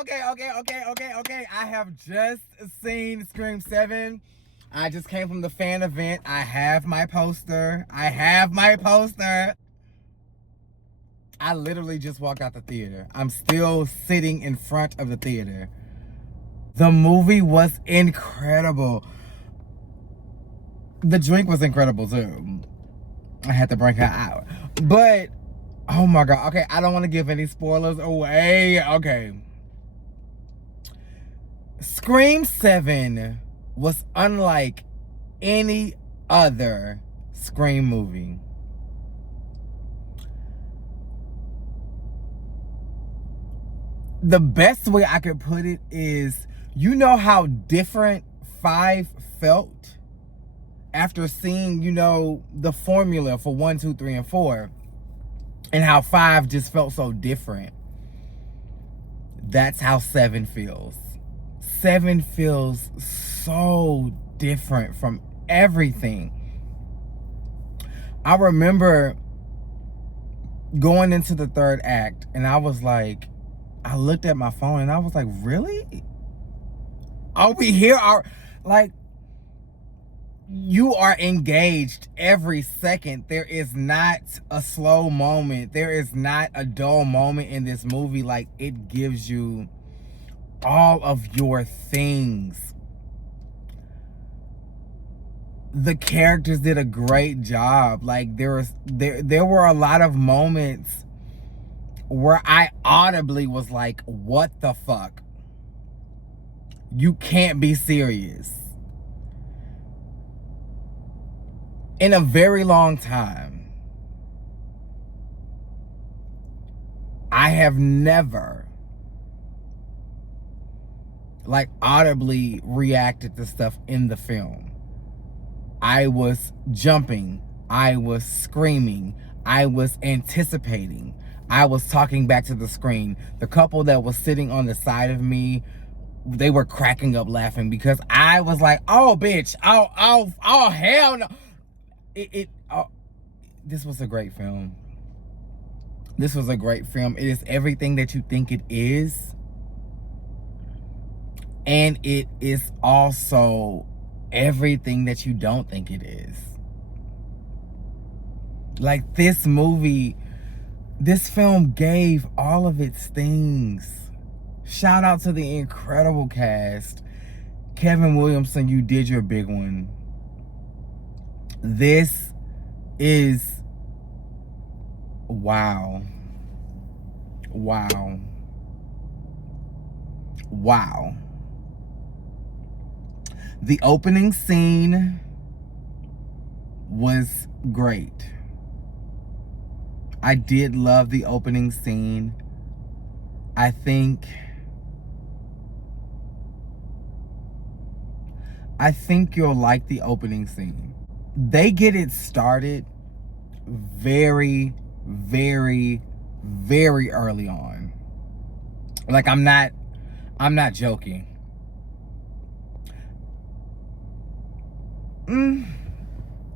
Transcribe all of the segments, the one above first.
Okay. I have just seen Scream 7. I just came from the fan event. I have my poster. I literally just walked out the theater. I'm still sitting in front of the theater. The movie was incredible. The drink was incredible too. I had to bring her out. But, oh my God. Okay, I don't want to give any spoilers away. Okay. Scream 7 was unlike any other Scream movie. The best way I could put it is, you know how different 5 felt after seeing, the formula for 1, 2, 3, and 4, and how 5 just felt so different. That's how 7 feels. 7 feels so different from everything. I remember going into the third act, and I looked at my phone and I was like, really? Are we here? You are engaged every second. There is not a slow moment. There is not a dull moment in this movie. Like, it gives you all of your things. The characters did a great job. Like, there were a lot of moments where I audibly was like, what the fuck? You can't be serious. In a very long time, I have never audibly reacted to stuff in the film. I was jumping, I was screaming, I was anticipating, I was talking back to the screen. The couple that was sitting on the side of me, they were cracking up laughing because I was like, oh bitch, oh hell no. This was a great film. This was a great film. It is everything that you think it is. And it is also everything that you don't think it is. Like, this film gave all of its things. Shout out to the incredible cast. Kevin Williamson, you did your big one. This is wow. The opening scene was great. I did love the opening scene. I think you'll like the opening scene. They get it started very, very, very early on. Like, I'm not joking.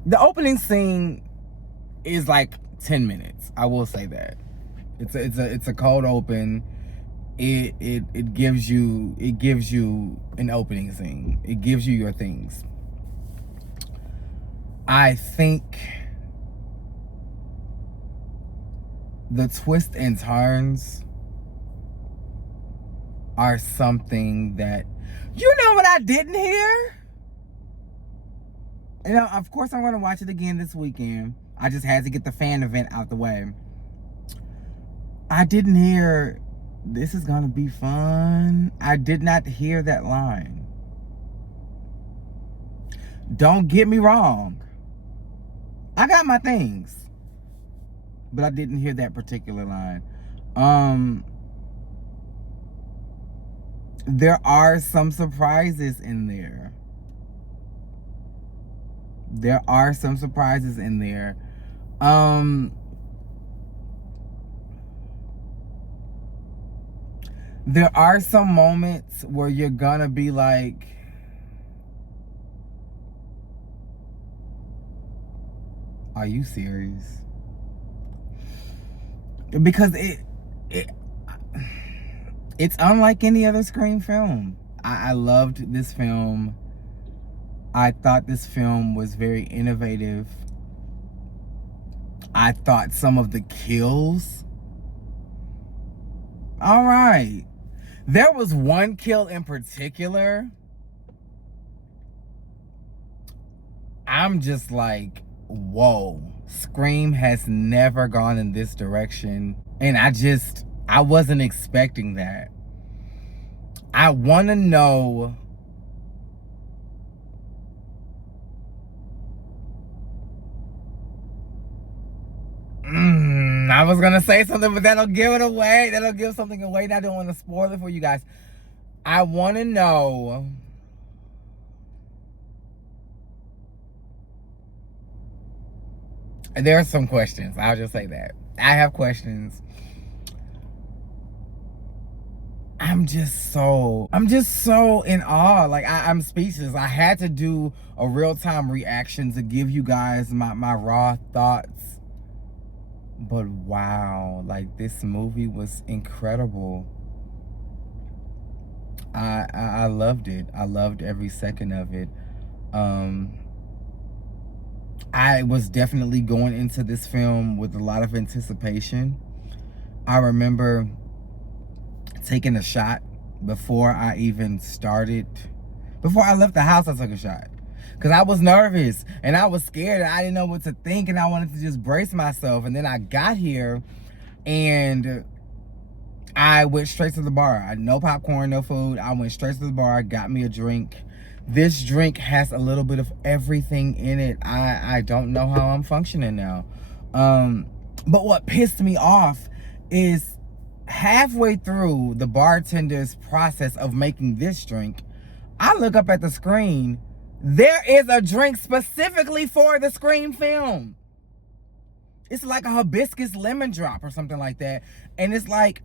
The opening scene is like 10 minutes. I will say that. It's a cold open. It gives you an opening scene. It gives you your things. I think the twists and turns are something that, you know what I didn't hear? And of course I'm going to watch it again this weekend. I just had to get the fan event out the way. I didn't hear, this is going to be fun. I did not hear that line. Don't get me wrong. I got my things. But I didn't hear that particular line. There are some surprises in there. There are some surprises in there. There are some moments where you're gonna be like, are you serious? Because It's unlike any other Scream film. I loved this film. I thought this film was very innovative. I thought some of the kills. All right. There was one kill in particular. I'm just like, whoa. Scream has never gone in this direction. And I wasn't expecting that. I want to know I was gonna say something, but that'll give it away. That'll give something away. And I don't want to spoil it for you guys. I want to know. There are some questions. I'll just say that. I have questions. I'm just so in awe. Like I'm speechless. I had to do a real-time reaction to give you guys my raw thoughts. But wow, like this movie was incredible. I loved it. I loved every second of it. I was definitely going into this film with a lot of anticipation. I remember taking a shot before I even started. Before I left the house, I took a shot. Because I was nervous and I was scared and I didn't know what to think and I wanted to just brace myself. And then I got here and I went straight to the bar. No popcorn, no food. I went straight to the bar, got me a drink. This drink has a little bit of everything in it. I don't know how I'm functioning now. But what pissed me off is halfway through the bartender's process of making this drink, I look up at the screen. There is a drink specifically for the Scream film. It's like a hibiscus lemon drop or something like that. And it's like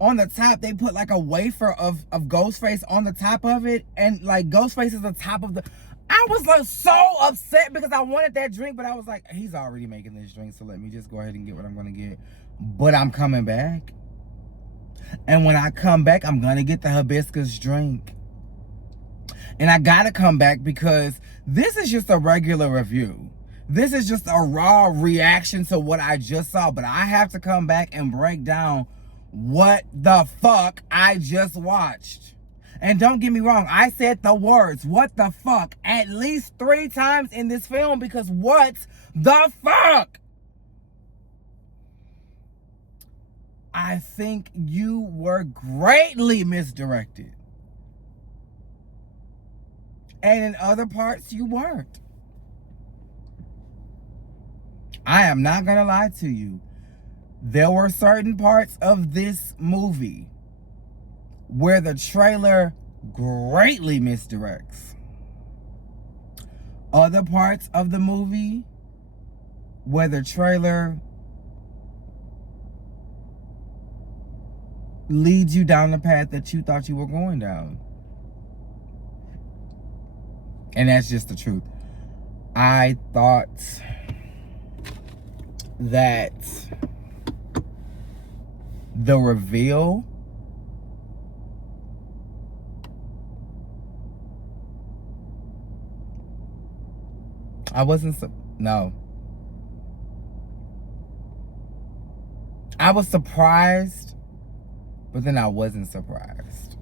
on the top, they put like a wafer of Ghostface on the top of it. And like Ghostface is the top of the... I was like so upset because I wanted that drink, but I was like, he's already making this drink, so let me just go ahead and get what I'm going to get. But I'm coming back. And when I come back, I'm going to get the hibiscus drink. And I gotta come back because this is just a regular review. This is just a raw reaction to what I just saw. But I have to come back and break down what the fuck I just watched. And don't get me wrong, I said the words, what the fuck, at least 3 times in this film because what the fuck? I think you were greatly misdirected. And in other parts, you weren't. I am not going to lie to you. There were certain parts of this movie where the trailer greatly misdirects. Other parts of the movie where the trailer leads you down the path that you thought you were going down. And that's just the truth. I thought that the reveal no. I was surprised, but then I wasn't surprised.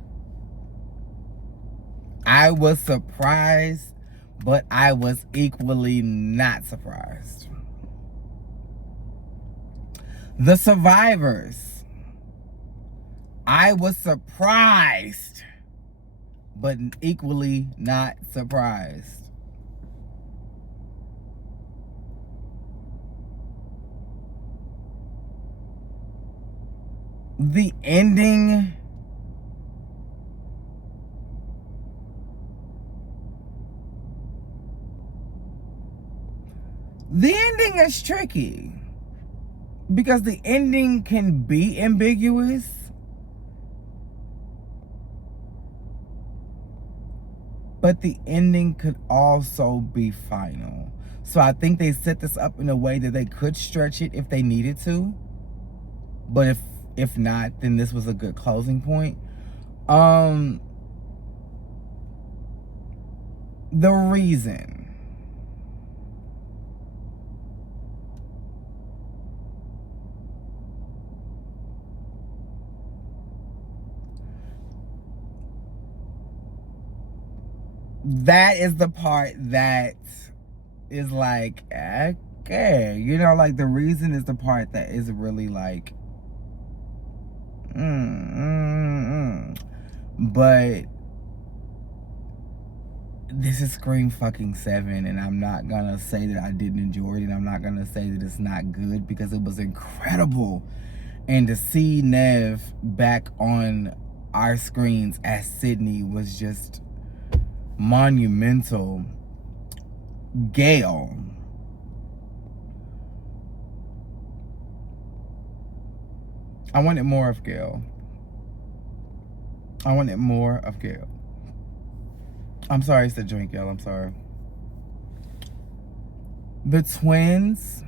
I was surprised, but I was equally not surprised. The survivors. I was surprised, but equally not surprised. The ending... The ending is tricky because the ending can be ambiguous, but the ending could also be final. So I think they set this up in a way that they could stretch it if they needed to. But if not, then this was a good closing point. Um, the reason that is the part that is like, okay, you know, like the reason is the part that is really like, but this is Scream fucking 7, and I'm not gonna say that I didn't enjoy it, and I'm not gonna say that it's not good, because it was incredible. And to see Nev back on our screens as Sydney was just monumental. Gail, I wanted more of Gail. I wanted more of Gail. I'm sorry, it's the drink, Gail. I'm sorry. The twins.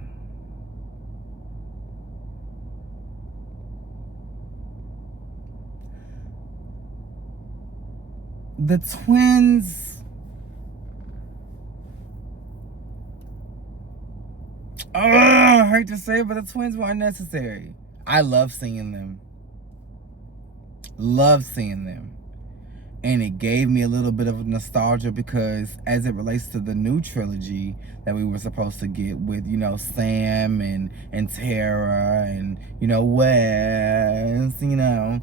The twins. I hate to say it, but the twins were unnecessary. I love seeing them. Love seeing them. And it gave me a little bit of nostalgia, because as it relates to the new trilogy that we were supposed to get with, you know, Sam and Tara and, you know, Wes, you know,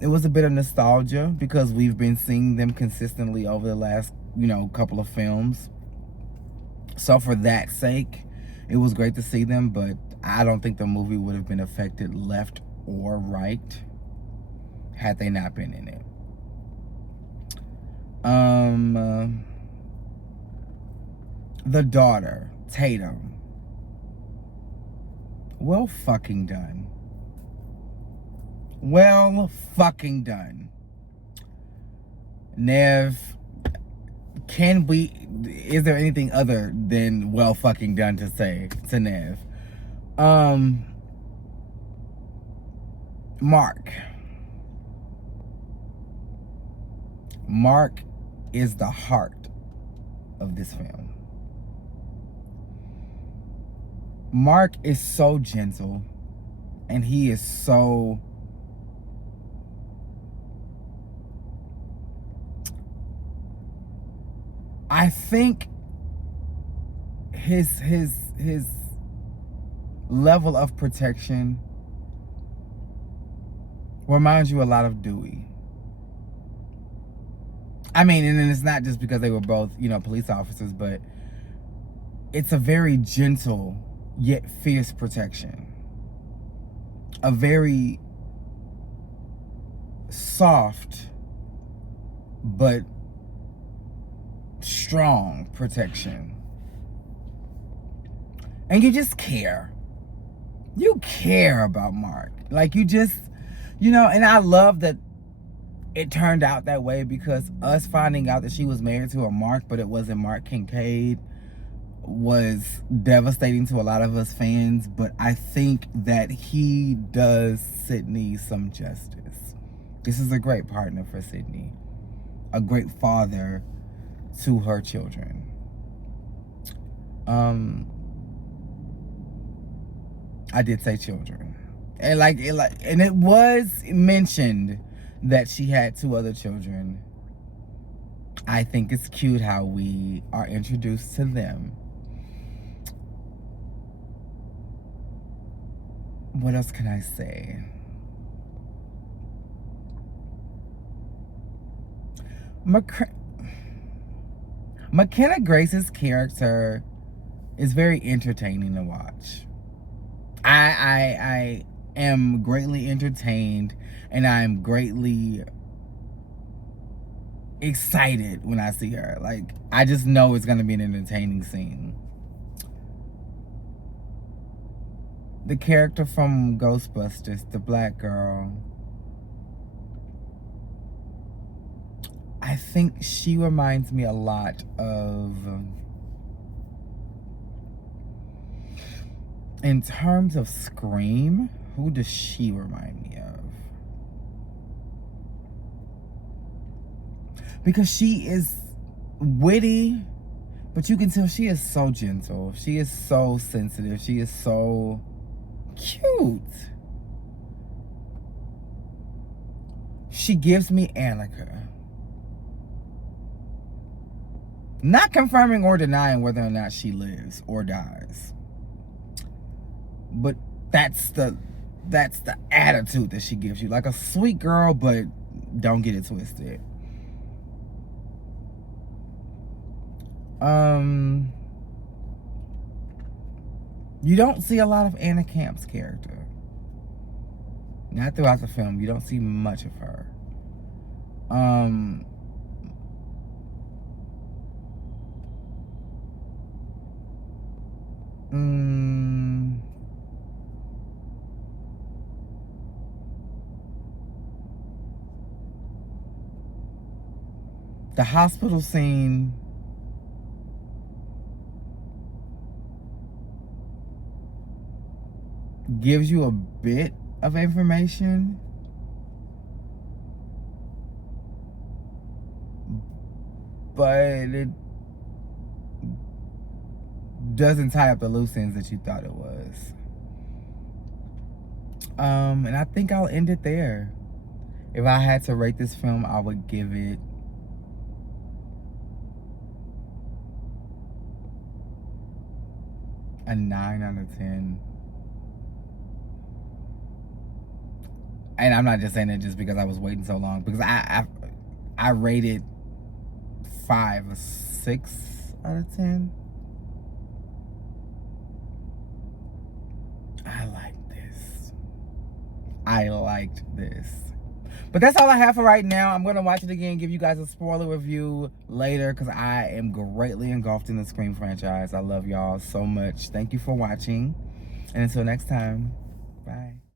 it was a bit of nostalgia because we've been seeing them consistently over the last, you know, couple of films. So for that sake, it was great to see them, but I don't think the movie would have been affected left or right had they not been in it. The daughter, Tatum. Well fucking done. Well fucking done. Nev, is there anything other than well fucking done to say to Nev? Mark. Mark is the heart of this film. Mark is so gentle, and he is so I think his level of protection reminds you a lot of Dewey. I mean, and it's not just because they were both, you know, police officers, but it's a very gentle yet fierce protection. A very soft but strong protection. And you just care. You care about Mark. Like, you just, you know, and I love that it turned out that way, because us finding out that she was married to a Mark, but it wasn't Mark Kincaid, was devastating to a lot of us fans. But I think that he does Sydney some justice. This is a great partner for Sydney. A great father to her children. I did say children. And it was mentioned that she had 2 other children. I think it's cute how we are introduced to them. What else can I say? McKenna Grace's character is very entertaining to watch. I am greatly entertained, and I'm greatly excited when I see her. Like, I just know it's gonna be an entertaining scene. The character from Ghostbusters, the black girl, I think she reminds me a lot of, in terms of Scream, who does she remind me of? because she is witty, but you can tell she is so gentle. She is so sensitive. She is so cute. She gives me Annika. Not confirming or denying whether or not she lives or dies. But that's the attitude that she gives you. Like a sweet girl, but don't get it twisted. You don't see a lot of Anna Camp's character. Not throughout the film. You don't see much of her. The hospital scene gives you a bit of information, but it doesn't tie up the loose ends that you thought it was. And I think I'll end it there. If I had to rate this film, I would give it a 9 out of 10. And I'm not just saying it just because I was waiting so long, because I rated 5 or 6 out of 10. I liked this. But that's all I have for right now. I'm going to watch it again, give you guys a spoiler review later, because I am greatly engulfed in the Scream franchise. I love y'all so much. Thank you for watching. And until next time.